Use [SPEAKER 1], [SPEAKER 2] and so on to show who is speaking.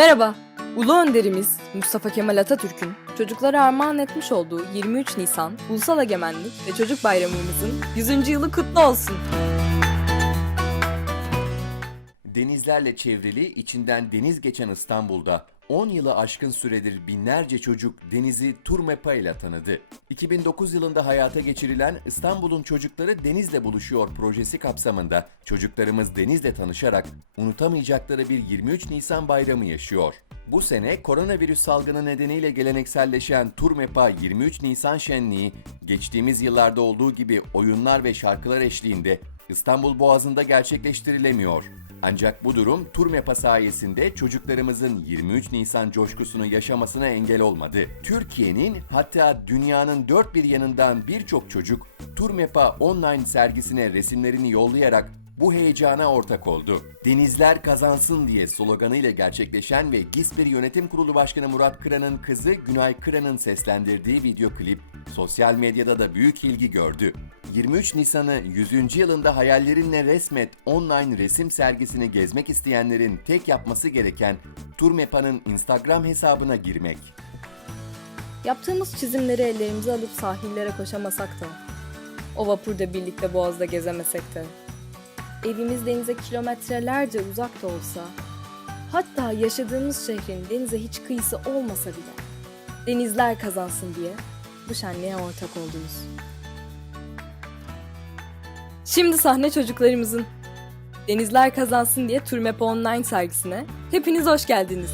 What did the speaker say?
[SPEAKER 1] Merhaba. Ulu önderimiz Mustafa Kemal Atatürk'ün çocuklara armağan etmiş olduğu 23 Nisan Ulusal Egemenlik ve Çocuk Bayramımızın 100. yılı kutlu olsun.
[SPEAKER 2] Denizlerle çevrili, içinden deniz geçen İstanbul'da 10 yılı aşkın süredir binlerce çocuk denizi Turmepa ile tanıdı. 2009 yılında hayata geçirilen İstanbul'un Çocukları Denizle Buluşuyor projesi kapsamında çocuklarımız denizle tanışarak unutamayacakları bir 23 Nisan bayramı yaşıyor. Bu sene koronavirüs salgını nedeniyle gelenekselleşen Turmepa 23 Nisan şenliği geçtiğimiz yıllarda olduğu gibi oyunlar ve şarkılar eşliğinde İstanbul Boğazı'nda gerçekleştirilemiyor. Ancak bu durum Turmepa sayesinde çocuklarımızın 23 Nisan coşkusunu yaşamasına engel olmadı. Türkiye'nin hatta dünyanın dört bir yanından birçok çocuk Turmepa online sergisine resimlerini yollayarak bu heyecana ortak oldu. Denizler kazansın diye sloganıyla gerçekleşen ve GİSPER Yönetim Kurulu Başkanı Murat Kıran'ın kızı Günay Kıran'ın seslendirdiği video klip sosyal medyada da büyük ilgi gördü. 23 Nisan'ı 100. yılında hayallerinle resmet online resim sergisini gezmek isteyenlerin tek yapması gereken Turmepa'nın Instagram hesabına girmek.
[SPEAKER 1] Yaptığımız çizimleri ellerimize alıp sahillere koşamasak da, o vapurda birlikte boğazda gezemesek de, evimiz denize kilometrelerce uzak da olsa, hatta yaşadığımız şehrin denize hiç kıyısı olmasa bile, denizler kazansın diye bu şenliğe ortak oldunuz. Şimdi sahne çocuklarımızın. Denizler kazansın diye Turmepa Online sergisine hepiniz hoş geldiniz.